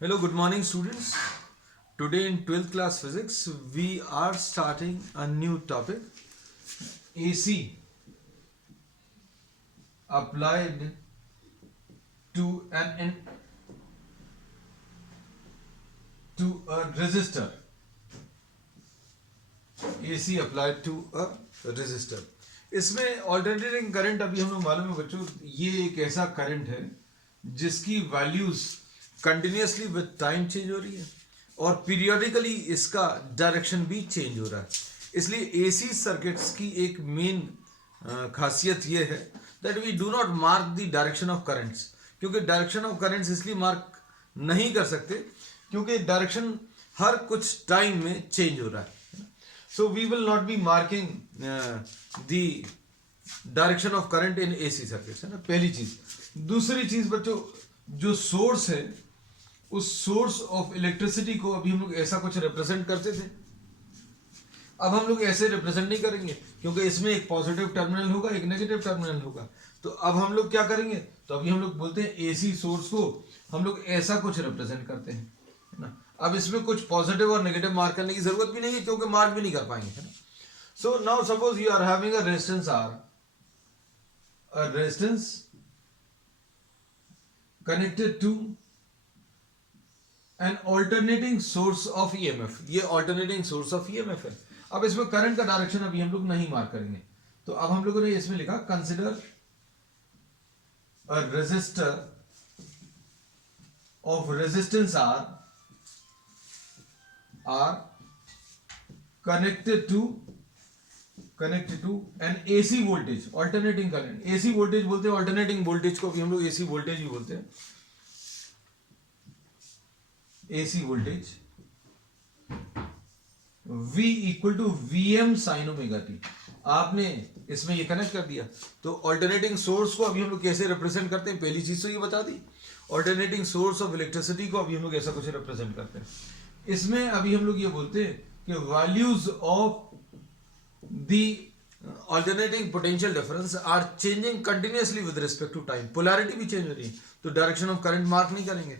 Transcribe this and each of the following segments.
Hello, good morning, students. Today in 12th class physics, we are starting a new topic AC applied to to a resistor. AC applied to a resistor. इसमें alternating current अभी हम लोग मालूम है बच्चों, ये एक ऐसा करंट है जिसकी values continuously with time change हो रही है और पीरियोडिकली इसका डायरेक्शन भी चेंज हो रहा है. इसलिए एसी सर्किट्स की एक मेन खासियत ये है that we do not mark the direction of currents. क्योंकि डायरेक्शन ऑफ करंट्स इसलिए मार्क नहीं कर सकते क्योंकि डायरेक्शन हर कुछ टाइम में चेंज हो रहा है. So we will not be marking the direction of current in AC circuits, है ना, पहली चीज. दूसरी चीज बच्चों, जो सोर्स है उस सोर्स ऑफ इलेक्ट्रिसिटी को अभी हम लोग ऐसा कुछ रिप्रेजेंट करते थे, अब हम लोग ऐसे रिप्रेजेंट नहीं करेंगे क्योंकि इसमें एक पॉजिटिव टर्मिनल होगा, एक नेगेटिव टर्मिनल होगा. तो अब हम लोग क्या करेंगे, तो अभी हम लोग बोलते हैं एसी सोर्स को हम लोग ऐसा कुछ रिप्रेजेंट करते हैं, है ना. अब इसमें कुछ पॉजिटिव और नेगेटिव मार्क करने की जरूरत भी नहीं है क्योंकि मार्क भी नहीं कर पाएंगे, है ना. So now suppose you are having a resistance R, a resistance connected to an alternating source of EMF. ये ऑल्टरनेटिंग सोर्स ऑफ ईएमएफ है. अब इसमें करंट का डायरेक्शन अभी हम लोग नहीं मार्क करेंगे. तो अब हम लोगों ने इसमें लिखा consider a resistor of resistance R are connected to an AC voltage, alternating current. AC voltage बोलते हैं, alternating voltage को भी हम लोग AC voltage ही बोलते हैं. AC voltage V equal to Vm sin omega t. आपने इसमें ये कनेक्ट कर दिया. तो ऑल्टरनेटिंग सोर्स को अभी हम लोग कैसे रिप्रेजेंट करते हैं, पहली चीज तो ये बता दी. ऑल्टरनेटिंग सोर्स ऑफ इलेक्ट्रिसिटी को अभी हम लोग ऐसा कुछ रिप्रेजेंट करते हैं. इसमें अभी हम लोग ये बोलते हैं कि values of the alternating potential difference are changing continuously with respect to time. Polarity भी चेंज हो रही है तो डायरेक्शन ऑफ करंट मार्क नहीं करेंगे,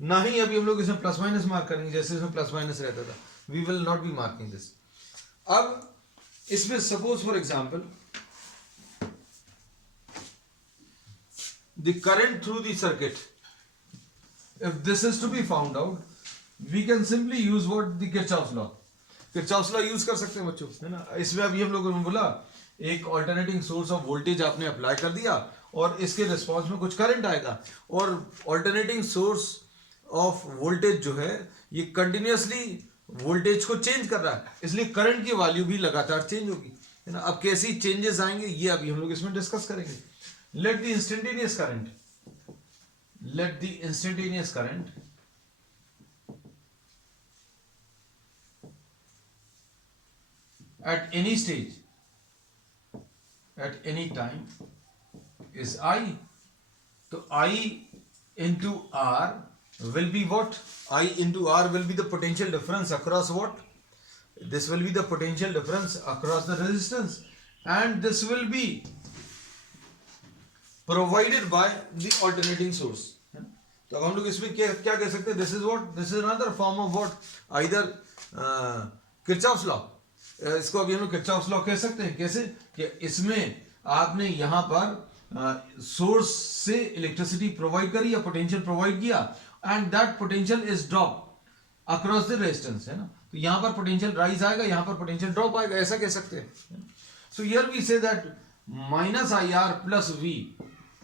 ना ही अभी हम लोग इसमें प्लस माइनस मार्क करेंगे जैसे इसमें प्लस माइनस रहता था. We will not be marking this. अब इसमें suppose for example the current through the circuit, if this is to be found out, we can simply use what the Kirchhoff's law. Kirchhoff's law use कर सकते हैं बच्चों, है ना. इसमें अभी हम लोगों ने बोला एक ऑल्टरनेटिंग सोर्स ऑफ वोल्टेज आपने अप्लाई कर दिया और इसके रिस्पांस में कुछ करंट आएगा और ऑल्टरनेटिंग सोर्स ऑफ वोल्टेज जो है ये कंटिन्यूअसली वोल्टेज को चेंज कर रहा है, इसलिए करंट की वैल्यू भी लगातार चेंज होगी, है ना. अब कैसी चेंजेस आएंगे ये अभी हम लोग इसमें डिस्कस करेंगे. Let the instantaneous current at any stage, at any time is I. So I into R will be what? I into R will be the potential difference across what? This will be the potential difference across the resistance, and this will be provided by the alternating source. तो अब हम लोग इसमें क्या क्या कह सकते हैं, this is what, this is another form of what, either Kirchhoff's law. इसको अभी हम लोग किरचॉफ्स लॉ कह सकते हैं. कैसे कि इसमें आपने यहां पर सोर्स से इलेक्ट्रिसिटी प्रोवाइड करी या पोटेंशियल प्रोवाइड किया and that potential is drop across the resistance, है ना. तो यहां पर पोटेंशियल राइज आएगा, यहां पर पोटेंशियल ड्रॉप आएगा, ऐसा कह सकते हैं. So here we say that minus I R plus V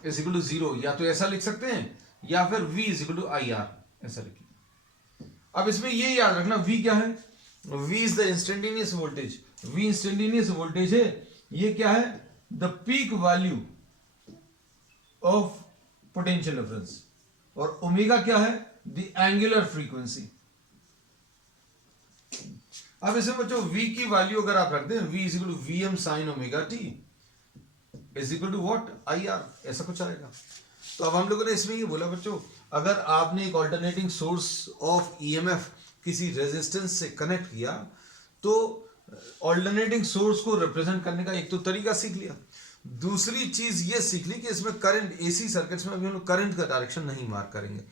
is equal to zero. या तो ऐसा लिख सकते हैं या फिर v is equal to I R, ऐसा लिखिए. अब इसमें ये याद रखना v क्या है, V is the instantaneous voltage. V instantaneous voltage है. ये क्या है, the peak value of potential difference. और ओमेगा क्या है, the angular frequency. अब इसमें बच्चों V की वैल्यू अगर आप रख दें, V is equal to Vm sin omega t is equal to what, IR, ऐसा कुछ आएगा. तो अब हम लोगों ने इसमें ये बोला बच्चों, अगर आपने एक ऑल्टरनेटिंग सोर्स ऑफ ईएमएफ किसी रेजिस्टेंस से कनेक्ट किया तो ऑल्टरनेटिंग सोर्स को रिप्रेजेंट करने का एक तो तरीका सीख लिया. दूसरी चीज ये सीख ली कि इसमें करंट, एसी सर्किट्स में अभी हम लोग करंट का डायरेक्शन नहीं मार्क करेंगे,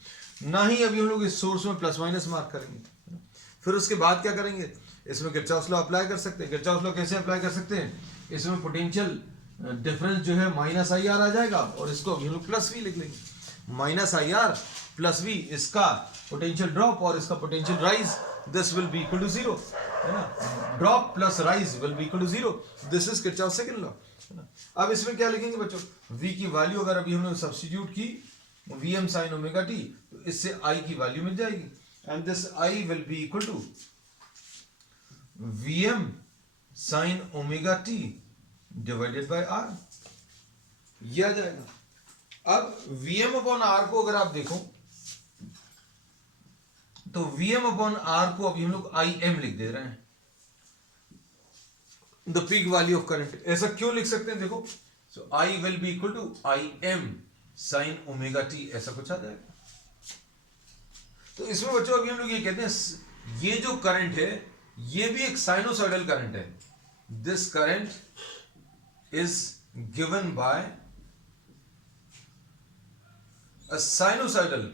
ना ही अभी हम लोग इस सोर्स में प्लस माइनस मार्क करेंगे। फिर उसके बाद क्या करेंगे, इसमें किरचॉफ लॉ अप्लाई कर सकते हैं। किरचॉफ लॉ कैसे अप्लाई कर सकते हैं, इसमें पोटेंशियल डिफरेंस जो है माइनस आई आर आ जाएगा और इसको अभी हम लोग प्लस वी लिख लेंगे। Minus I R plus V, इसका पोटेंशियल ड्रॉप और इसका potential rise, this will be equal to zero, है ना। Drop plus rise will be equal to zero, this is Kirchhoff second law, है ना। अब इसमें क्या लिखेंगे बच्चों, v की वैल्यू अगर अभी हमने सब्स्टिट्यूट की vm sin ओमेगा t, तो इससे i की वैल्यू मिल जाएगी and this i will be equal to vm sin omega t divided by r, ये आ जाएगा। अब vm अपॉन r को अगर आप देखो तो vm अपॉन r को अभी हम लोग im लिख दे रहे हैं, the peak value of current. ऐसा क्यों लिख सकते हैं, देखो, so I will be equal to im sin omega t, ऐसा कुछ आ जाएगा। तो इसमें बच्चों अभी हम लोग ये कहते हैं, ये जो करंट है ये भी एक साइनोसॉइडल करंट है। This current is given by a sinusoidal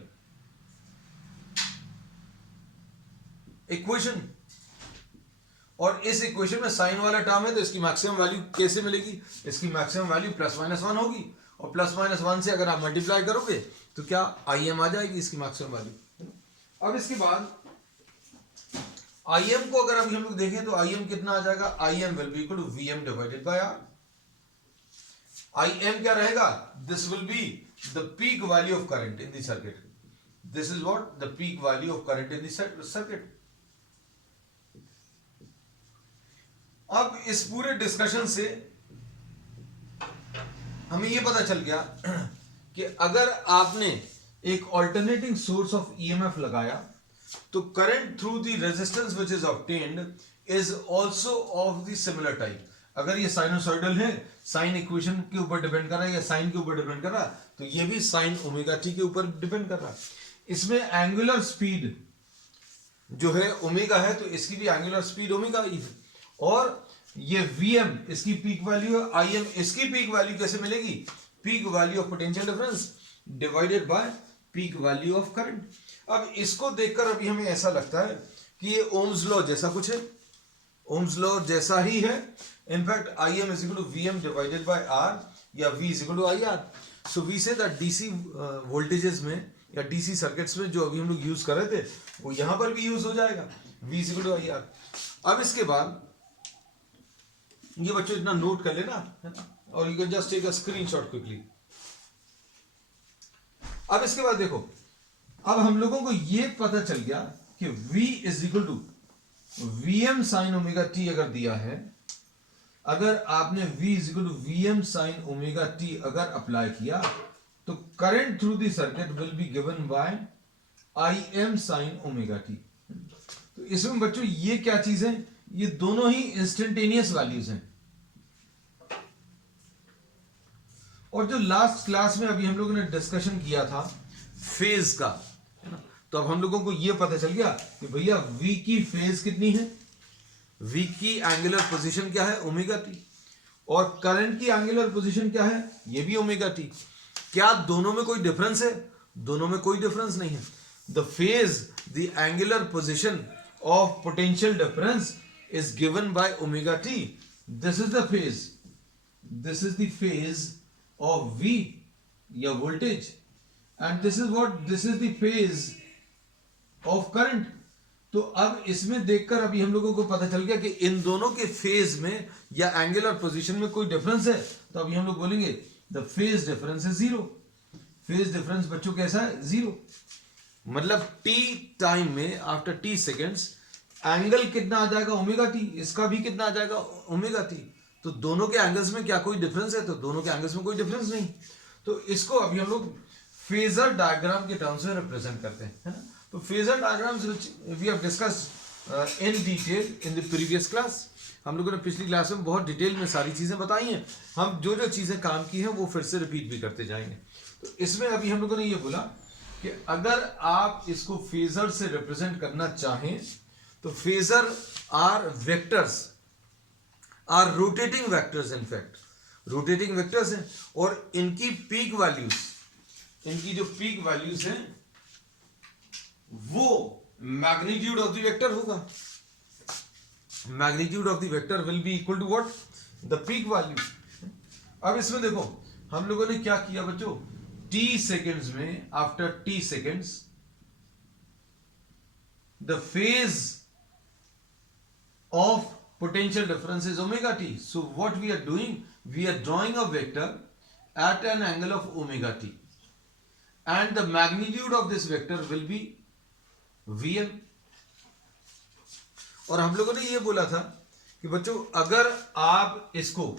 equation, और इस इक्वेशन में साइन वाला टर्म है तो इसकी मैक्सिमम वैल्यू कैसे मिलेगी, इसकी maximum value plus minus one होगी, और प्लस माइनस वन से अगर आप मल्टीप्लाई करोगे तो क्या im आ जाएगी इसकी मैक्सिमम वैल्यू। अब इसके बाद im को अगर अभी हम लोग देखें तो im कितना आ जाएगा, im will be equal to vm divided by r। im क्या रहेगा, this will be the peak value of current in the circuit, this is what the peak value of current in the circuit. अब इस पूरे discussion से हमें यह पता चल गया कि अगर आपने एक ऑल्टरनेटिंग सोर्स ऑफ ईएमएफ लगाया तो current through the resistance which is obtained is also of the similar type. अगर ये साइनोसॉइडल है, साइन इक्वेशन के ऊपर डिपेंड कर रहा है या साइन के ऊपर डिपेंड कर रहा है, तो ये भी साइन ओमेगा टी के ऊपर डिपेंड कर रहा है। इसमें एंगुलर स्पीड जो है ओमेगा है, तो इसकी भी एंगुलर स्पीड ओमेगा ही है, और ये Vm इसकी पीक वैल्यू है, Im इसकी पीक वैल्यू कैसे मिलेगी, peak value of potential difference divided by peak value of current. अब इसको देखकर अभी हमें ऐसा लगता है कि ये ओम्स लॉ जैसा कुछ है, ओम्स लॉ जैसा ही है। In fact Im is equal to Vm divided by R या V is equal to IR। So we say that DC voltages में या डीसी सर्किट्स में जो अभी हम लोग यूज कर रहे थे वो यहां पर भी यूज हो जाएगा, V is equal to IR। अब इसके बाद ये बच्चों इतना नोट कर लेना, है ना, और you can just take a screenshot quickly. अब इसके बाद देखो, अब हम लोगों को ये पता चल गया कि V is equal to Vm sine omega T अगर दिया है, अगर आपने V is equal to Vm sine omega T अगर अप्लाई किया तो current through the circuit will be given by Im sine omega T. तो इसमें बच्चों ये क्या चीज है, ये दोनों ही इंस्टेंटेनियस वैल्यूज हैं। और जो लास्ट क्लास में अभी हम लोगों ने डिस्कशन किया था फेज का, है ना, तो अब हम लोगों को यह पता चल गया कि भैया V की फेज कितनी है, V की एंगुलर पोजीशन क्या है ओमेगा टी, और करंट की एंगुलर पोजीशन क्या है, ये भी ओमेगा टी। क्या दोनों में कोई डिफरेंस है, दोनों में कोई डिफरेंस नहीं है। The phase, the angular position of potential difference is given by omega t. This is the phase. This is the phase of V या voltage, and this is what, this is the phase of current. तो अब इसमें देखकर अभी हम लोगों को पता चल गया कि इन दोनों के फेज में या एंगुलर पोजीशन में कोई डिफरेंस है, तो अभी हम लोग बोलेंगे the phase difference is zero. Phase difference बच्चों कैसा है, जीरो। मतलब t टाइम में आफ्टर t सेकेंड्स एंगल कितना आ जाएगा ओमेगा टी, इसका भी कितना आ जाएगा ओमेगा टी। तो दोनों के एंगल्स में क्या कोई डिफरेंस है, तो दोनों के एंगल्स में कोई डिफरेंस नहीं। तो इसको अभी हम लोग फेजर डायग्राम के टर्म्स में रिप्रेजेंट करते हैं, है ना। तो phasor diagrams we have discussed in detail in the previous class. हम लोगों ने पिछली क्लास में बहुत डिटेल में सारी चीजें बताई हैं। हम जो जो चीजें काम की हैं वो फिर से रिपीट भी करते जाएंगे। तो इसमें अभी हम लोगों ने ये बोला कि अगर आप इसको फेजर से रिप्रेजेंट करना चाहें तो phasor are vectors, are rotating vectors in fact. Rotating vectors हैं, और इनकी पीक वैल्यूज, इनकी जो पीक वैल्यूज हैं वो मैग्नीट्यूड ऑफ द वेक्टर होगा। Magnitude of the vector will be equal to what, the peak value. अब इसमें देखो हम लोगों ने क्या किया बच्चों, t सेकेंड्स में, after t seconds the phase of potential difference is omega t. So what we are doing, we are drawing a vector at an angle of omega t, and the magnitude of this vector will be vm. और हम लोगों ने ये बोला था कि बच्चों अगर आप इसको,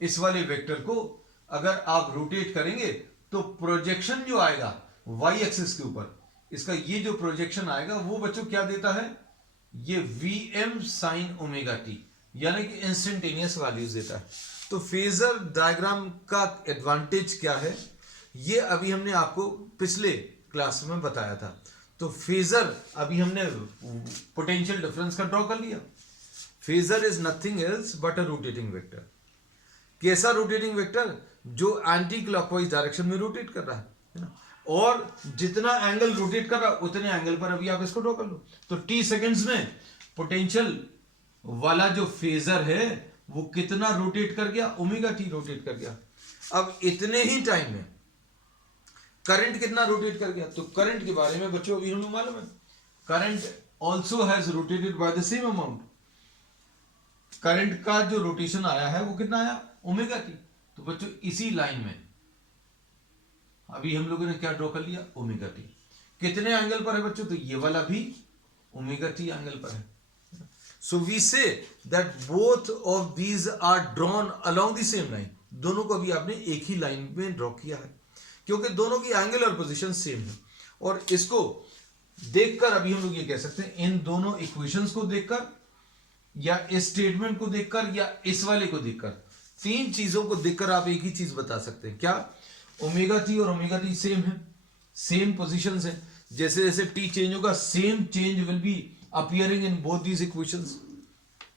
इस वाले वेक्टर को अगर आप रोटेट करेंगे तो प्रोजेक्शन जो आएगा y एक्सिस के ऊपर, इसका ये जो प्रोजेक्शन आएगा वो बच्चों क्या देता है, ये Vm sin ओमेगा टी, यानी कि इंस्टेंटेनियस वैल्यूज देता है। तो फेजर डायग्राम का एडवांटेज क्या है, ये अभी हमने आपको पिछले क्लास में बताया था। तो फेजर अभी हमने पोटेंशियल डिफरेंस का ड्रॉ कर लिया। Phasor is nothing else but a rotating vector. कैसा रोटेटिंग वेक्टर, जो एंटी क्लॉकवाइज डायरेक्शन में रोटेट कर रहा है ना, और जितना एंगल रोटेट कर रहा उतने एंगल पर अभी आप इसको ड्रॉ कर लो। तो t सेकेंड्स में पोटेंशियल वाला जो फेजर है वो कितना रोटेट कर गया, ओमेगा टी रोटेट कर गया। अब इतने ही टाइम में करंट कितना रोटेट कर गया, तो करंट के बारे में बच्चों अभी हमें मालूम है, current also has rotated by the same amount. Current का जो रोटेशन आया है वो कितना आया, ओमेगा टी। तो बच्चों इसी लाइन में अभी हम लोगों ने क्या ड्रॉ कर लिया, ओमेगा टी। कितने एंगल पर है बच्चों, तो ये वाला भी ओमेगा टी एंगल पर है। So we say that both of these are drawn along the same line. दोनों को अभी आपने एक ही लाइन में ड्रॉ किया है, क्योंकि दोनों की एंगुलर पोजीशन सेम है। और इसको देखकर अभी हम लोग ये कह सकते हैं, इन दोनों इक्वेशंस को देखकर, या इस स्टेटमेंट को देखकर, या इस वाले को देखकर, तीन चीजों को देखकर आप एक ही चीज बता सकते हैं। क्या, ओमेगा टी और ओमेगा टी सेम है, सेम पोजीशंस है। जैसे जैसे टी चेंज होगा, same change will be appearing in both these equations,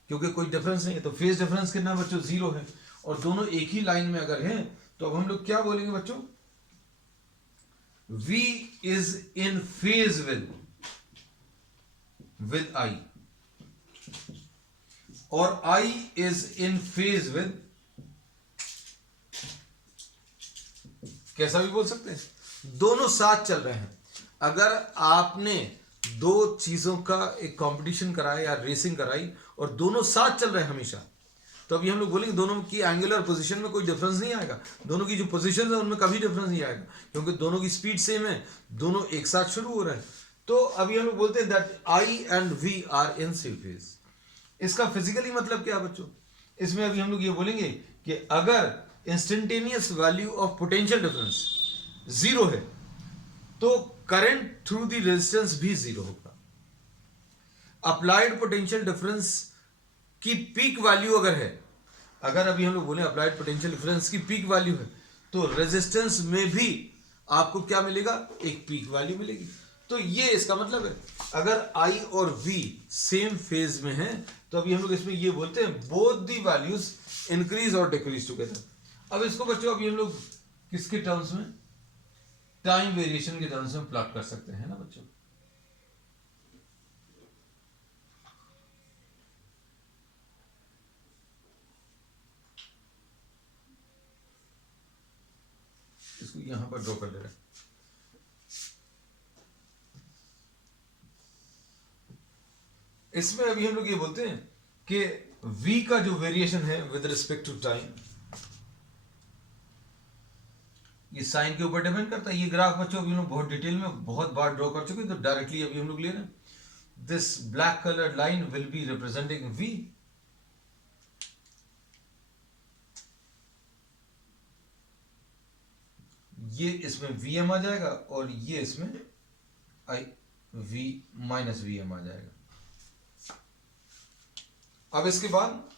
क्योंकि कोई डिफरेंस नहीं है। तो फेज डिफरेंस कितना बच्चों, जीरो है, और दोनों एक ही लाइन में अगर हैं तो अब हम लोग क्या बोलेंगे बच्चों, V is in phase with I, और I is in phase with, कैसा भी बोल सकते हैं, दोनों साथ चल रहे हैं। अगर आपने दो चीजों का एक कंपटीशन कराया या रेसिंग कराई और दोनों साथ चल रहे हैं हमेशा, तो अभी हम लोग बोलेंगे दोनों की एंगुलर पोजीशन में कोई डिफरेंस नहीं आएगा, दोनों की जो पोजीशन है उनमें कभी डिफरेंस नहीं आएगा, क्योंकि दोनों की स्पीड सेम है, दोनों एक साथ शुरू हो रहे हैं। तो अभी हम लोग बोलते हैं that I and V are in same phase. इसका फिजिकली मतलब क्या है बच्चों, इसमें अभी हम लोग ये बोलेंगे कि अगर instantaneous value of potential difference zero है तो करंट थ्रू द रेजिस्टेंस भी जीरो होगा। अप्लाइड पोटेंशियल डिफरेंस की पीक वैल्यू अगर है, अगर अभी हम लोग बोले अप्लाइड पोटेंशियल डिफरेंस की पीक वैल्यू है, तो रेजिस्टेंस में भी आपको क्या मिलेगा, एक पीक वैल्यू मिलेगी। तो ये इसका मतलब है। अगर I और V सेम फेज में हैं तो अभी हम लोग इसमें ये बोलते हैं बोथ दी वैल्यूज इंक्रीज और डिक्रीज टुगेदर। अब इसको बच्चों अभी हम लोग किसके टर्म्स में, टाइम वेरिएशन के टर्म्स में प्लॉट कर सकते हैं ना बच्चों। इसको यहां पर ड्रॉ कर ले रहे हैं। इसमें अभी हम लोग ये बोलते हैं कि v का जो वेरिएशन है विद रिस्पेक्ट टू टाइम, ये साइन के ऊपर डिपेंड करता है। ये ग्राफ बच्चों अभी हम लोग बहुत डिटेल में बहुत बार ड्रॉ कर चुके हैं, तो डायरेक्टली अभी हम लोग ले रहे हैं। This black colour line will be representing v, ये इसमें Vm आ जाएगा और ये इसमें V माइनस Vm आ जाएगा। अब इसके बाद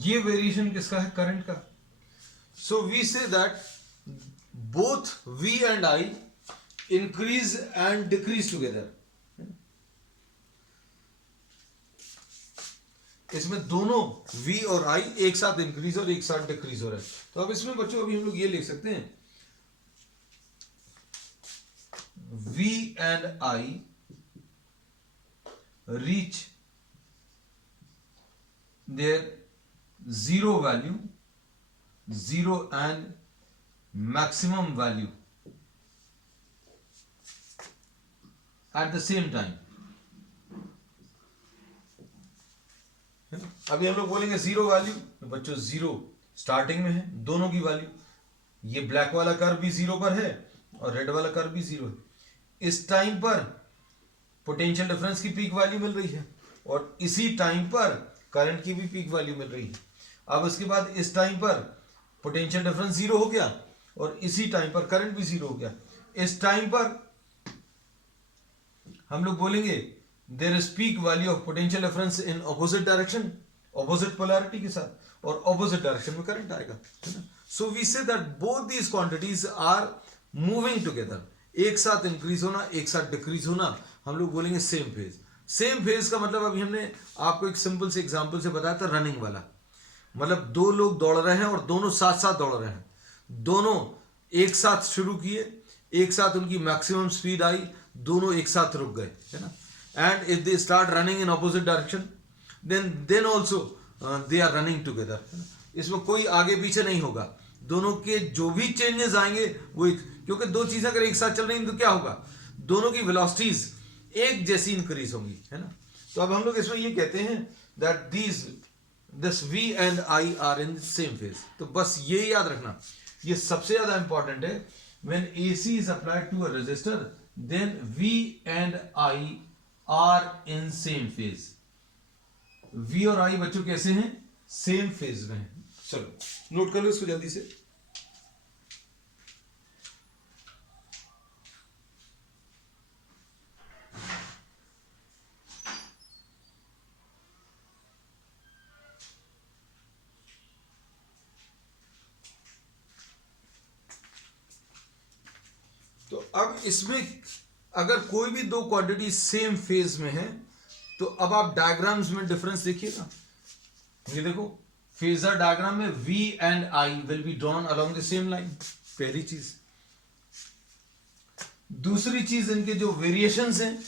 ये वेरिएशन किसका है, करंट का। So we say that both V and I increase and decrease together. इसमें दोनों V और I एक साथ इंक्रीज और एक साथ डिक्रीज हो रहा है. तो अब इसमें बच्चों अभी हम लोग ये लिख सकते हैं V and I reach their zero value, zero and maximum value at the same time. अभी हम लोग बोलेंगे जीरो वैल्यू, तो बच्चों जीरो स्टार्टिंग में है दोनों की वैल्यू. ये ब्लैक वाला कर्व भी जीरो पर है और रेड वाला कर्व भी जीरो है. इस टाइम पर पोटेंशियल डिफरेंस की पीक वैल्यू मिल रही है और इसी टाइम पर करंट की भी पीक वैल्यू मिल रही है. अब उसके बाद इस टाइम पर पोटेंशियल डिफरेंस जीरो हो गया और इसी टाइम पर करंट भी जीरो हो गया. इस टाइम पर हम लोग बोलेंगे there is peak value of potential difference in opposite direction, opposite polarity के साथ, और ऑपोजिट डायरेक्शन में करंट आएगा, है ना. So we say that both these quantities are moving together. एक साथ इंक्रीज होना, एक साथ डिक्रीज होना, हम लोग बोलेंगे सेम फेज. सेम फेज का मतलब अभी हमने आपको एक सिंपल से एग्जांपल से बताया था रनिंग वाला. मतलब दो लोग दौड़ रहे हैं और दोनों साथ साथ दौड़ रहे हैं. दोनों एक साथ शुरू किए, एक साथ उनकी मैक्सिमम स्पीड आई, दोनों एक साथ रुक गए, है ना. And if they start running in opposite direction then also they are running together. इसमें कोई आगे पीछे नहीं होगा. दोनों के जो भी चेंजेस आएंगे वो क्योंकि दो चीजें अगर एक साथ चल रही हैं तो क्या होगा, दोनों की वेलोसिटीज एक जैसी इंक्रीज होंगी, है ना. तो अब हम लोग इसमें ये कहते हैं that this V and I are in same phase. तो बस ये याद रखना, ये सबसे ज्यादा इंपॉर्टेंट है. When AC is applied to a resistor then V and I are in same phase. V और I बच्चों कैसे हैं, सेम फेज में हैं. चलो नोट कर लो इसको जल्दी से. तो अब इसमें अगर कोई भी दो क्वांटिटी सेम फेज में है तो अब आप डायग्राम्स में डिफरेंस देखिएगा. ये देखो फेजर डायग्राम में V and I will be drawn along the same line. पहली चीज. दूसरी चीज, इनके जो वेरिएशंस हैं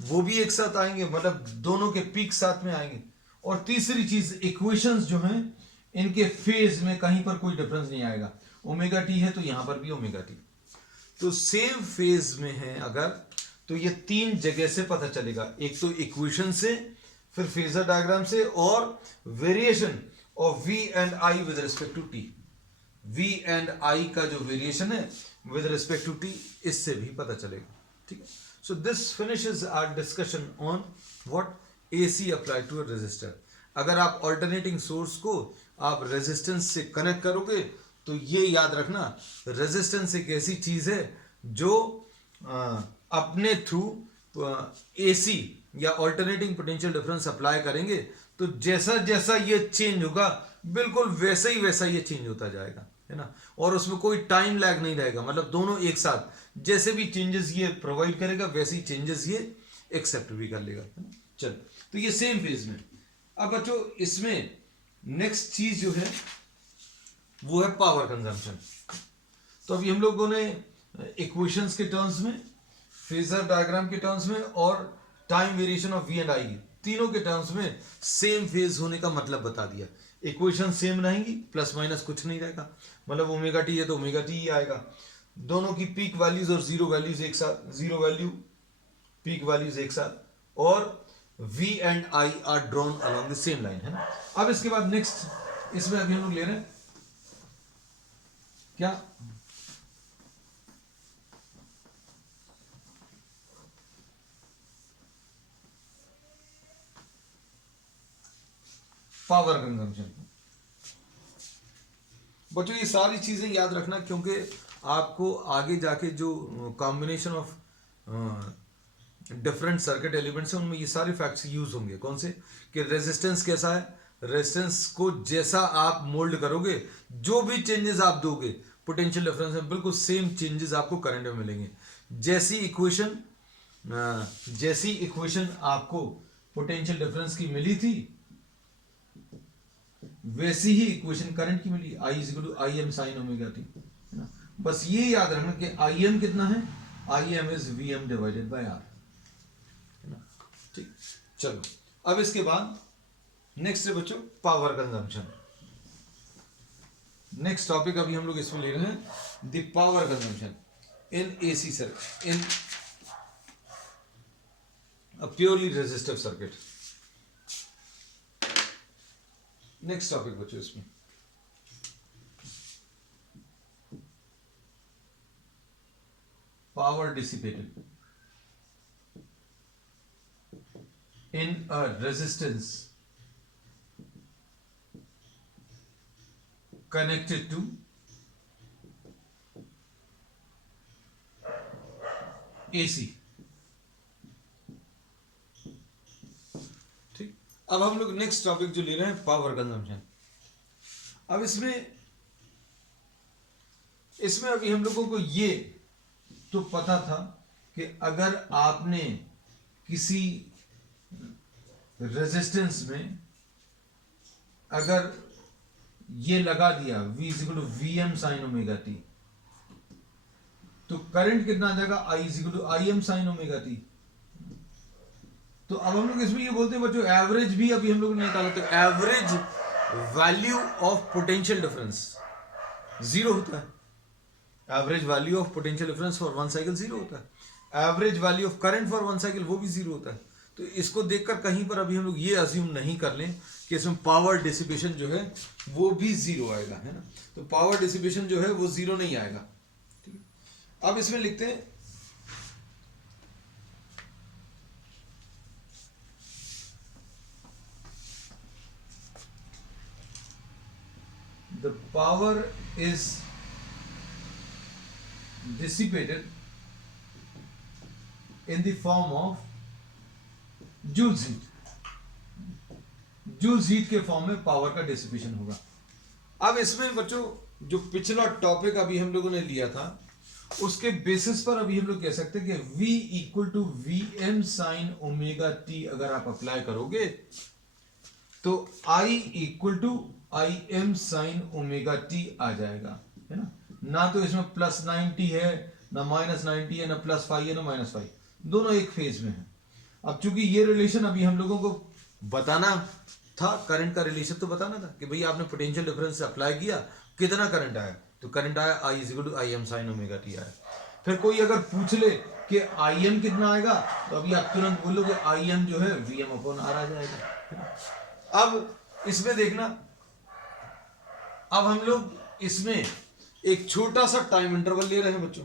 वो भी एक साथ आएंगे, मतलब दोनों के पीक साथ में आएंगे. और तीसरी चीज, इक्वेशंस जो हैं इनके फेज में कहीं पर कोई डिफरेंस नहीं आएगा. ओमेगा टी है तो यहां पर भी ओमेगा टी. तो सेम फेज में है अगर, तो ये तीन जगह से पता चलेगा. एक तो इक्वेशन से, फिर फेजर डायग्राम से, और variation of V and I with respect to T. V and I का जो वेरिएशन है विद रिस्पेक्ट टू T, इससे भी पता चलेगा. ठीक है. So this finishes our discussion on what AC apply to a resistor. अगर आप अल्टरनेटिंग सोर्स को आप रेजिस्टेंस से कनेक्ट करोगे तो ये याद रखना, रेजिस्टेंस एक ऐसी चीज है जो अपने थ्रू AC या अल्टरनेटिंग पोटेंशियल डिफरेंस अप्लाई करेंगे तो जैसा जैसा ये चेंज होगा बिल्कुल वैसा ही ये चेंज होता जाएगा, है ना. और उसमें कोई टाइम लैग नहीं रहेगा. मतलब दोनों एक साथ जैसे भी चेंजेस ये प्रोवाइड करेगा वैसे ही चेंजेस ये एक्सेप्ट भी कर लेगा, है ना. चलो, तो ये सेम फेज में. अब बच्चों इसमें नेक्स्ट चीज जो है वो है पावर कंजम्पशन. तो अभी हम लोगों ने इक्वेशंस के टर्म्स में, फेजर डायग्राम के टर्म्स में और time variation of V and I तीनों के टर्म्स में सेम फेज होने का मतलब बता दिया. इक्वेशन सेम रहेंगी, प्लस माइनस कुछ नहीं रहेगा. मतलब ओमेगा टी है तो ओमेगा टी ही आएगा. दोनों की पीक वैल्यूज और जीरो वैल्यूज एक साथ, जीरो वैल्यू पीक वैल्यूज एक साथ, और V and I are drawn along the same line, है ना. अब इसके बाद नेक्स्ट इसमें अभी हम लोग ले रहे हैं क्या, पावर कंजम्पशन. बच्चों ये सारी चीजें याद रखना क्योंकि आपको आगे जाके जो combination of different circuit elements हैं उनमें ये सारे फैक्ट्स यूज होंगे. कौन से, कि रेजिस्टेंस कैसा है, रेजिस्टेंस को जैसा आप मोल्ड करोगे, जो भी चेंजेस आप दोगे पोटेंशियल डिफरेंस में बिल्कुल सेम चेंजेस आपको करंट में मिलेंगे। जैसी इक्वेशन आपको पोटेंशियल डिफरेंस की मिली थी वैसी ही इक्वेशन करंट की मिली, I is equal to I M sine omega T, है ना। बस ये याद रखना कि आई एम कितना है, I M is V M divided by R, है ना। ठीक, चलो अब इसके बाद नेक्स्ट है बच्चों पावर कंजम्पशन। नेक्स्ट टॉपिक अभी हम लोग इसमें ले रहे हैं the power consumption in AC circuit, in a purely resistive circuit. Next topic बच्चों इसमें power dissipated in a resistance connected to AC। ठीक, अब हम लोग नेक्स्ट टॉपिक जो ले रहे हैं पावर कंजम्पशन। अब इसमें अभी हम लोगों को ये तो पता था कि अगर आपने किसी रेजिस्टेंस में अगर ये लगा दिया V is equal to V M sine omega T, तो करंट कितना आ जाएगा, I is equal to I M sine omega T. तो अब हम लोग इसमें ये बोलते हैं बच्चों एवरेज भी अभी हम लोग ने निकाला, तो average value of potential difference zero होता है। Average value of potential difference for one cycle zero होता है। Average value of current for one cycle वो भी जीरो होता है। तो इसको देखकर कहीं पर अभी हम लोग ये अज्यूम नहीं कर लें कि इसमें पावर डिसिपेशन जो है वो भी जीरो आएगा, है ना। तो पावर डिसिपेशन जो है वो जीरो नहीं आएगा। ठीक है, अब इसमें लिखते हैं the power is dissipated in the form of Joule's heat. Joule's heat के फॉर्म में पावर का डिसिपेशन होगा। अब इसमें बच्चों जो पिछला टॉपिक अभी हम लोगों ने लिया था उसके बेसिस पर अभी हम लोग कह सकते हैं कि V equal to V M sine omega T अगर आप अप्लाई करोगे तो I equal to I M sine omega T आ जाएगा, है ना। ना तो इसमें प्लस 90 है, ना माइनस 90 है, ना प्लस 5 है, ना माइनस 5, दोनों एक फेज में है। अब चूंकि ये रिलेशन अभी हम लोगों को बताना था, करंट का रिलेशन तो बताना था कि भाई आपने पोटेंशियल डिफरेंस से अप्लाई किया, कितना करंट आया, तो करंट आया I is equal to I M sine omega T आया। फिर कोई अगर पूछ ले कि आई एम कितना आएगा, तो अभी आप तुरंत बोलोगे आई एम जो है वी एम अपॉन आर आ जाएगा। अब इसमें देखना, अब हम लोग इसमें एक छोटा सा टाइम इंटरवल ले रहे हैं बच्चों।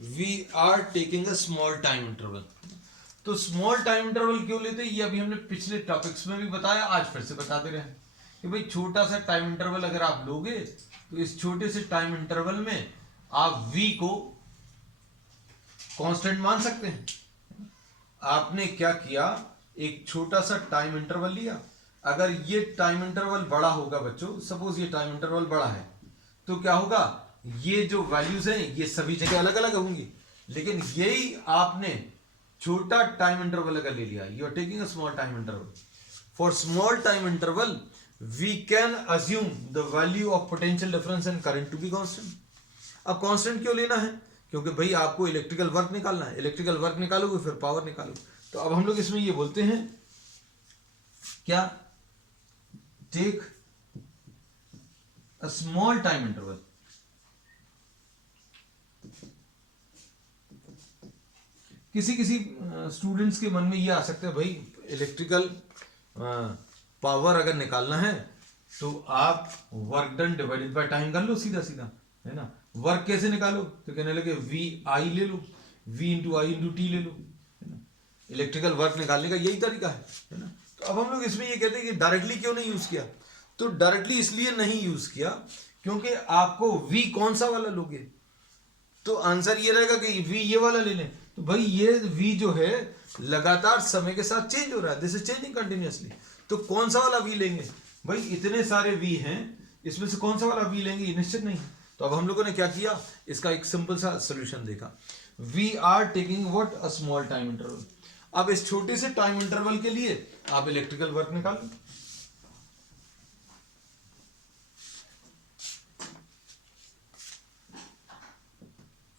We are taking a small time interval. तो स्मॉल टाइम इंटरवल क्यों लेते हैं ये अभी हमने पिछले टॉपिक्स में भी बताया, आज फिर से बता दे रहे हैं कि भाई छोटा सा टाइम इंटरवल अगर आप लोगे तो इस छोटे से टाइम इंटरवल में आप v को कांस्टेंट मान सकते हैं। आपने क्या किया, एक छोटा सा टाइम इंटरवल लिया। अगर ये टाइम इंटरवल बड़ा होगा बच्चों, सपोज ये टाइम इंटरवल बड़ा है, तो क्या होगा, ये जो वैल्यूज हैं ये सभी जगह अलग अलग होंगी। लेकिन यही आपने छोटा टाइम इंटरवल अगर ले लिया, you are taking a small time interval, for small time interval we can assume the value of potential difference and current to be constant. अब कांस्टेंट क्यों लेना है, क्योंकि भाई आपको इलेक्ट्रिकल वर्क निकालना है, इलेक्ट्रिकल वर्क निकालोगे फिर पावर निकालोगे। तो अब हम लोग इसमें ये बोलते हैं क्या, take a small time interval. किसी स्टूडेंट्स के मन में ये आ सकता है, भाई इलेक्ट्रिकल पावर अगर निकालना है तो आप work done divided by time कर लो, सीधा सीधा, है ना। वर्क कैसे निकालो, तो कहने लगे वी आई ले लो, V into I into T ले लो, है ना। इलेक्ट्रिकल वर्क निकालने का यही तरीका है ना। तो अब हम लोग इसमें ये कहते हैं कि डायरेक्टली क्यों नहीं यूज किया, तो डायरेक्टली इसलिए नहीं यूज किया क्योंकि आपको वी कौन सा वाला लोगे, तो आंसर ये रहेगा कि वी ये वाला ले लें। तो भाई ये वी जो है लगातार समय के साथ चेंज हो रहा है, दिस इज चेंजिंग कंटिन्यूअसली। तो कौन सा वाला वी लेंगे, भाई इतने सारे वी हैं, इसमें से कौन सा वाला वी लेंगे ये निश्चित नहीं। तो तो अब हम लोगों ने क्या किया, इसका एक सिंपल सा सोल्यूशन देखा। We are taking what a small time interval. अब इस छोटे से टाइम इंटरवल के लिए आप इलेक्ट्रिकल वर्क निकालो।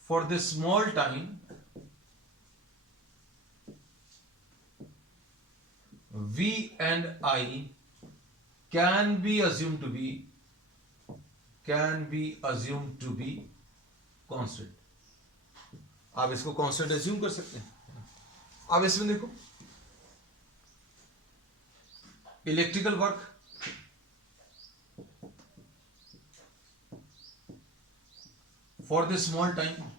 For this small time V and I can be assumed to be constant। आप इसको कांस्टेंट एज्यूम कर सकते हैं। अब इसमें देखो electrical work for this small time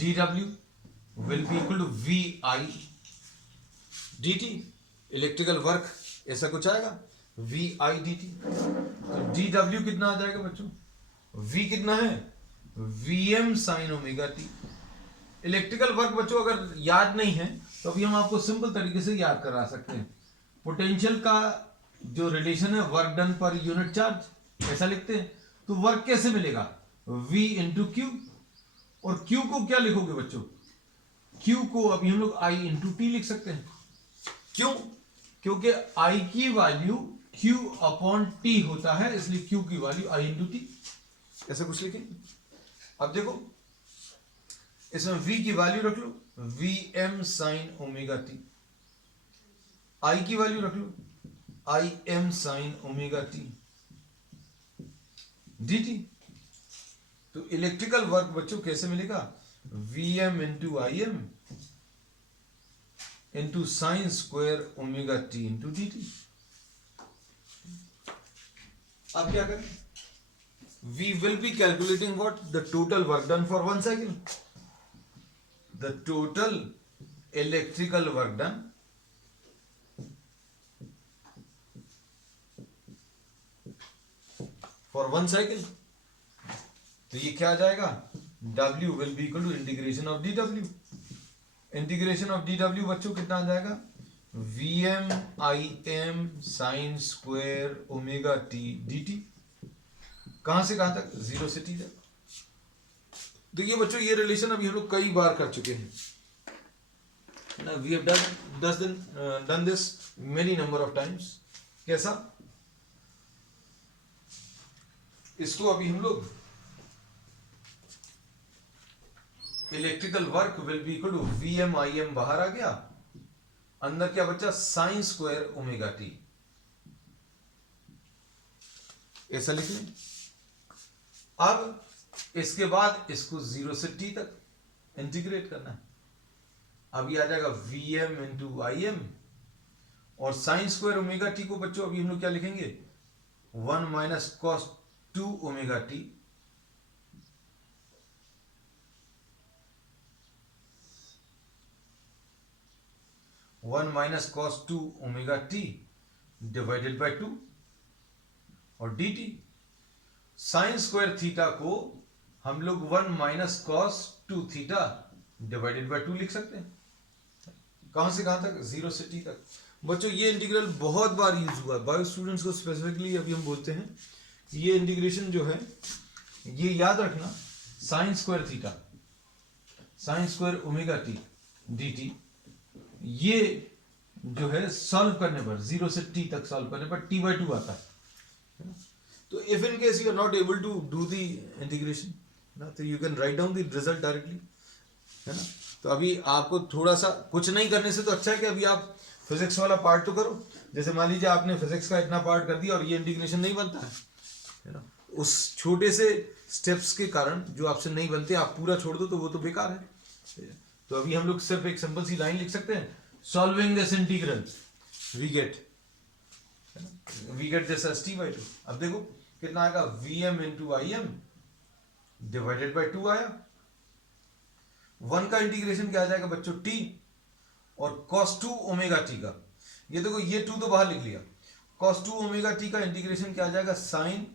dW will be equal to VI dt। Electrical work ऐसा कुछ आएगा VI dt। तो dW कितना आ जाएगा बच्चों, V कितना है Vm sin omega t। Electrical work बच्चों अगर याद नहीं है तो अभी हम आपको सिंपल तरीके से याद करा सकते हैं। पोटेंशियल का जो रिलेशन है work done per unit charge ऐसा लिखते हैं। तो वर्क कैसे मिलेगा, V इंटू क्यू। और Q को क्या लिखोगे बच्चों, Q को अभी हम लोग I इंटू टी लिख सकते हैं। क्यों, क्योंकि I की वैल्यू Q अपॉन T होता है, इसलिए Q की वैल्यू I इंटू टी ऐसा कुछ लिखें। अब देखो इसमें V की वैल्यू रख लो Vm sine omega T, I की वैल्यू रख लो Im sine omega T dt। तो इलेक्ट्रिकल वर्क बच्चों कैसे मिलेगा, Vm into I M into sine square omega T into D T. अब क्या करें, we will be calculating what the total work done for 1 सेकेंड। The total electrical work done for 1 सेकेंड। तो ये क्या आ जाएगा, W will be equal to integration of dW। Integration of dW बच्चों कितना आ जाएगा, Vm Im sign square omega T dt। कहां से कहां तक, 0 से t तक। देखिए बच्चों ये रिलेशन अभी हम लोग कई बार कर चुके हैं। We have done this many number of times. कैसा, इसको अभी हम लोग electrical work will be equal to Vm Im बाहर आ गया, अंदर क्या बचा साइन स्क्वायर ओमेगा टी ऐसा लिख लें। अब इसके बाद इसको 0 से t तक इंटीग्रेट करना है। अब ये आ जाएगा Vm इंटू आई एम और साइन स्क्वायर ओमेगा टी को बच्चों अभी हम लोग क्या लिखेंगे 1 minus cos 2 omega T 1 minus cos 2 omega T divided by 2 और D T. Sine square theta को हम लोग 1 minus cos 2 theta divided by 2 लिख सकते हैं। कहां से कहां तक, 0 से t तक। बच्चों ये इंटीग्रल बहुत बार यूज हुआ है, बायो स्टूडेंट्स को स्पेसिफिकली अभी हम बोलते हैं। ये इंटीग्रेशन जो है ये याद रखना, sine square theta sine square omega T D T, ये जो है सॉल्व करने पर 0 से t तक सॉल्व करने पर t by 2 आता है। तो if in case you are not able to do the integration ना, तो you can write down the result directly, है ना। तो अभी आपको थोड़ा सा कुछ नहीं करने से तो अच्छा है कि अभी आप फिजिक्स वाला पार्ट तो करो। जैसे मान लीजिए आपने फिजिक्स का इतना पार्ट कर दिया और ये इंटीग्रेशन नहीं बनता है ना, उस छोटे से स्टेप्स के कारण जो आपसे नहीं बनते आप पूरा छोड़ दो तो वो तो बेकार है। तो अभी हम लोग सिर्फ एक सिंपल सी लाइन लिख सकते हैं, solving this integral we get this as t by 2। अब देखो कितना आएगा, Vm into I M divided by 2 आया। 1 का इंटीग्रेशन क्या आ जाएगा बच्चों, t और cos 2 ओमेगा टी का, ये देखो ये 2 तो बाहर लिख लिया, cos 2 ओमेगा टी का इंटीग्रेशन क्या आ जाएगा, sine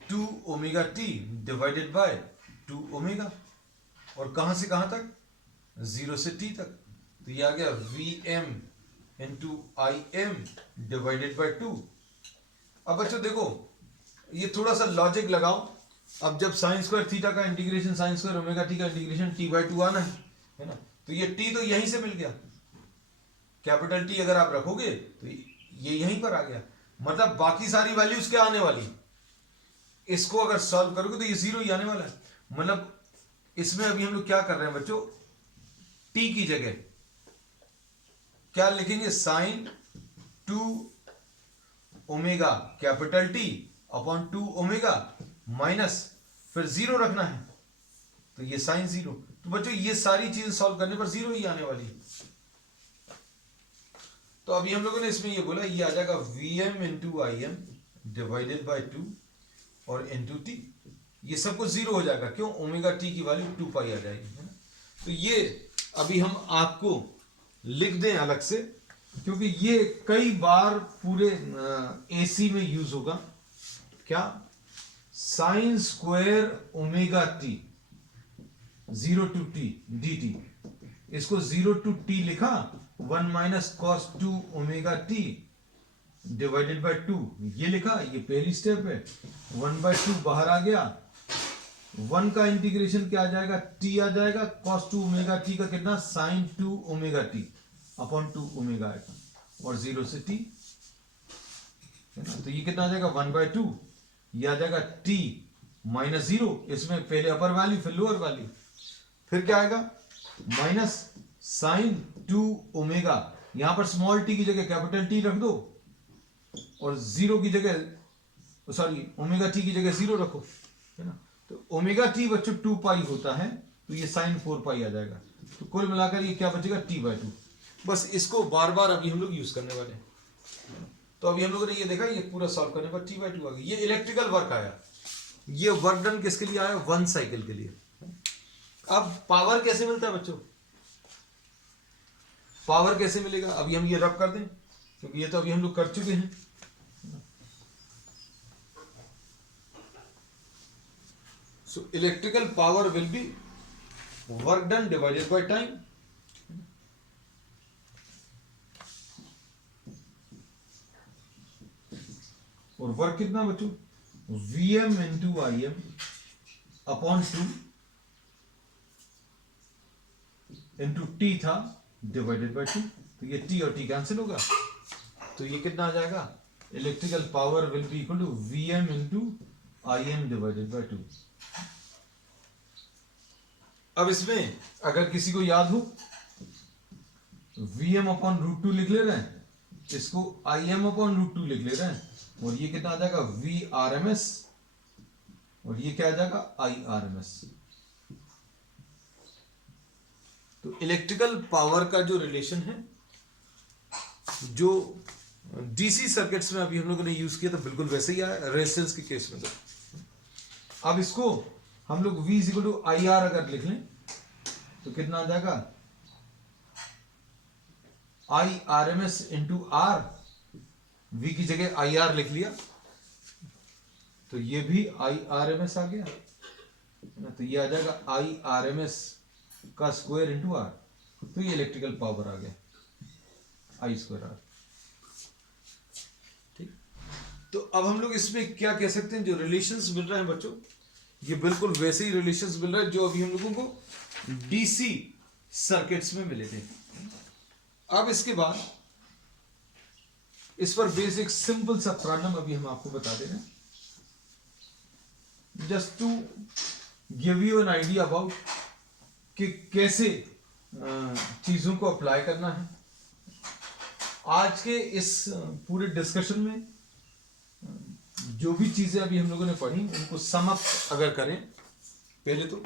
2 omega T divided by 2 omega. और कहां से कहां तक, 0 से t तक। तो ये आ गया Vm into I M divided by 2। अब बच्चों देखो, ये थोड़ा सा लॉजिक लगाओ। अब जब साइन स्क्वायर थीटा का integration sign square omega T का इंटीग्रेशन टी बाई 2 आना है ना, तो ये टी तो यहीं से मिल गया, कैपिटल टी अगर आप रखोगे तो ये यहीं पर आ गया, मतलब बाकी सारी वैल्यूज क्या आने वाली, इसको अगर सॉल्व करोगे तो ये जीरो ही आने वाला है। मतलब इसमें अभी हम लोग क्या कर रहे हैं बच्चों, टी की जगह क्या लिखेंगे, sine 2 omega capital T upon 2 omega minus फिर जीरो रखना है, तो ये साइन जीरो। तो बच्चों ये सारी चीजें सॉल्व करने पर जीरो ही आने वाली है। तो अभी हम लोगों ने इसमें ये बोला, ये आ जाएगा V M into I M divided by 2 और इंटू टी, ये सब कुछ जीरो हो जाएगा, क्यों, ओमेगा टी की वैल्यू 2 पाई आ जाएगी, है ना। तो ये अभी हम आपको लिख दें अलग से, क्योंकि ये कई बार पूरे एसी में यूज होगा। क्या, sine square omega T 0 to T D T, इसको 0 टू टी लिखा, 1 minus cos 2 omega T divided by 2 ये लिखा, ये पहली स्टेप है। 1/2 बाहर आ गया, 1 का इंटीग्रेशन क्या आ जाएगा, टी आ जाएगा, कॉस 2 ओमेगा टी का कितना, sine 2 omega T upon 2 omega आएगा, और 0 से टी, है ना। तो ये कितना आ जाएगा, 1/2, ये आ जाएगा टी माइनस 0, इसमें पहले अपर वैल्यू फिर लोअर वैल्यू, फिर क्या आएगा, माइनस साइन 2 ओमेगा, यहां पर स्मॉल टी की जगह कैपिटल टी रख दो, और 0 की जगह, सॉरी ओमेगा टी की जगह 0 रखो, है ना। तो ओमेगा टी बच्चों 2 पाई होता है, तो ये साइन 4 पाई आ जाएगा। तो कुल मिलाकर ये क्या बचेगा, t/2। बस इसको बार बार अभी हम लोग यूज करने वाले हैं। तो अभी हम लोगों ने ये देखा, ये पूरा सॉल्व करने पर t/2 आ गया। ये इलेक्ट्रिकल वर्क आया, ये वर्क डन किसके लिए आया, 1 साइकिल के लिए। अब पावर कैसे मिलता है बच्चों, पावर कैसे मिलेगा, अभी हम ये रब कर दें, क्योंकि ये तो अभी हम लोग कर चुके हैं। So electrical power will be work done divided by time. और वर्क कितना बच्चों, Vm into I M upon 2 into T था डिवाइडेड बाई 2, तो ये टी और टी कैंसिल होगा, तो ये कितना आ जाएगा, electrical power will be equal to Vm into I M divided by 2। अब इसमें अगर किसी को याद हो, Vm अपॉन रूट 2 लिख ले रहे हैं, इसको Im अपॉन रूट 2 लिख ले रहे हैं, और ये कितना आ जाएगा, Vrms, और ये क्या आ जाएगा, Irms। तो इलेक्ट्रिकल पावर का जो रिलेशन है, जो डीसी सर्किट्स में अभी हम लोगों ने यूज किया था, बिल्कुल वैसे ही आया रेजिस्टेंस के केस में। अब इसको हम लोग V equal to I R अगर लिख लें, तो कितना आ जाएगा, I R M S into R, V की जगह आई आर लिख लिया, तो ये भी आई आर एम एस आ गया, तो ये आ जाएगा आई आर एम एस का स्क्वायर इंटू आर, तो ये इलेक्ट्रिकल पावर आ गया, आई स्क्वायर आर। ठीक, तो अब हम लोग इसमें क्या कह सकते हैं, जो रिलेशंस मिल रहे हैं बच्चों, ये बिल्कुल वैसे ही रिलेशंस मिल रहे हैं जो अभी हम लोगों को डीसी सर्किट्स में मिले थे। अब इसके बाद इस पर बेसिक सिंपल सा प्रॉब्लम अभी हम आपको बता दे रहे हैं, just to give you an idea about कि कैसे चीजों को अप्लाई करना है। आज के इस पूरे डिस्कशन में जो भी चीजें अभी हम लोगों ने पढ़ी, उनको सम अप अगर करें, पहले तो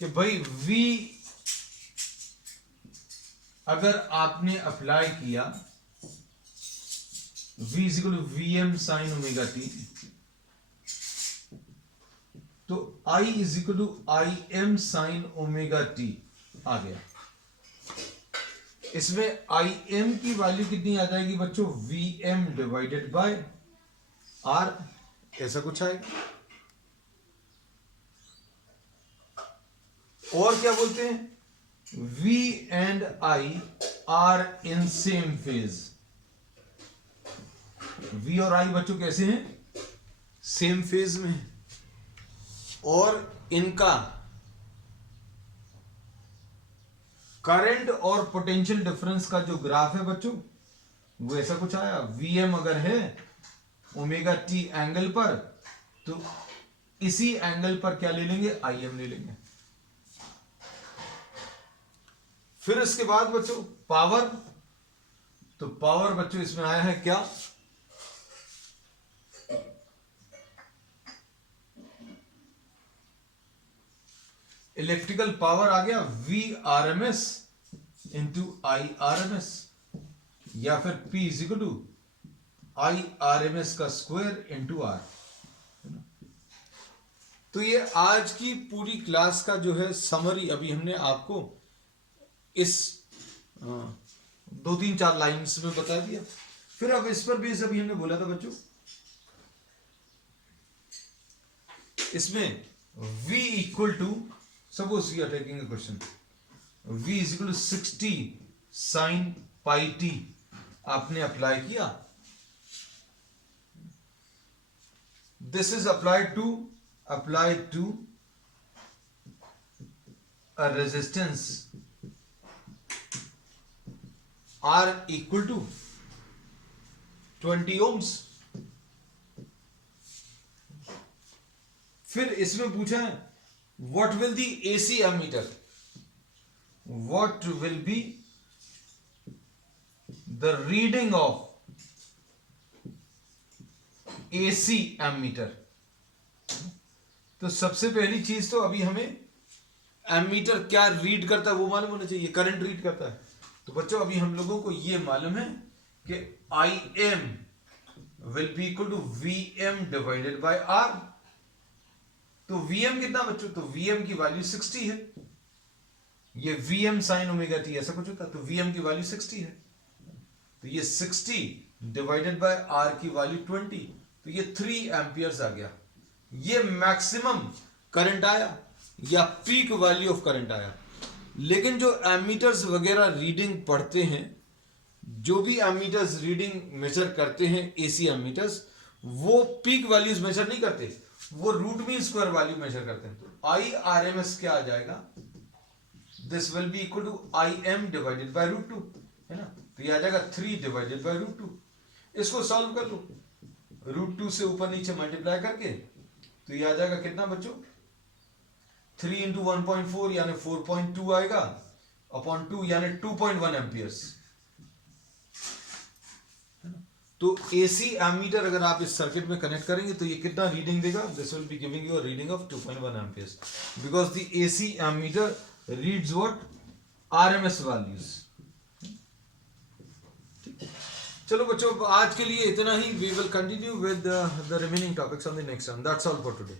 कि भाई V अगर आपने अप्लाई किया, V equal to Vm sine omega T, तो I is equal to I M sine omega T आ गया। इसमें आई एम की वैल्यू कितनी आ जाएगी बच्चों, Vm डिवाइडेड बाय R, ऐसा कुछ आएगा। और क्या बोलते हैं, V and I are in same phase. V और I बच्चों कैसे हैं? सेम फेज में हैं। और इनका करंट और पोटेंशियल डिफरेंस का जो ग्राफ है बच्चों, वो ऐसा कुछ आया। Vm अगर है ओमेगा टी एंगल पर, तो इसी एंगल पर क्या ले लेंगे? Im ले लेंगे। फिर इसके बाद बच्चों पावर, तो पावर बच्चों इसमें आया है क्या? इलेक्ट्रिकल पावर आ गया Vrms इंटू IRms, या फिर P is equal to IRms का स्क्वायर इंटू R। तो ये आज की पूरी क्लास का जो है समरी अभी हमने आपको इस 2-3-4 लाइंस में बता दिया। फिर अब इस पर बेस अभी हमने बोला था बच्चों, इसमें V equal to, suppose we are taking a question, V is equal to 60 sine pi T आपने अप्लाई किया। This is applied to a resistance R equal to 20 ohms। फिर इसमें पूछा है what will the AC ammeter, what will be the reading of AC ammeter। तो सबसे पहली चीज तो अभी हमें एमीटर क्या रीड करता है वो मालूम होना चाहिए, करंट रीड करता है। तो बच्चों अभी हम लोगों को ये मालूम है कि Im will be equal to Vm divided by R। तो Vm कितना बच्चों? तो Vm की वैल्यू 60 है। ये Vm साइन ओमेगा टी ऐसा कुछ होता है, तो Vm की वैल्यू 60 है। तो ये 60 डिवाइडेड बाय R की वैल्यू 20, तो ये 3 एम्पियर्स आ गया। ये मैक्सिमम करंट आया या पीक वैल्यू ऑफ करंट आया। लेकिन जो एमीटर्स वगैरह रीडिंग पढ़ते हैं, जो भी एमीटर्स रीडिंग मेजर करते हैं एसी एमीटर्स, वो पीक वैल्यूज मेजर नहीं करते, वो root mean square value measure करते हैं। तो IRMS क्या आ जाएगा? This will be equal to Im divided by root 2, है ना। तो ये आ जाएगा 3 डिवाइडेड बाय रूट 2। इसको सॉल्व कर लो, रूट 2 से ऊपर नीचे मल्टीप्लाई करके, तो ये आ जाएगा कितना बच्चों? 3 इंटू 1.4 यानी 4.2 आएगा अपॉन 2 यानी 2.1 एम्पियर्स। तो एसी एमीटर अगर आप इस सर्किट में कनेक्ट करेंगे तो ये कितना रीडिंग देगा? This will be giving you a reading of 2.1 amperes, because the AC ammeter reads what? RMS values. चलो बच्चों आज के लिए इतना ही। We will continue with the remaining topics on the next time. That's all for today.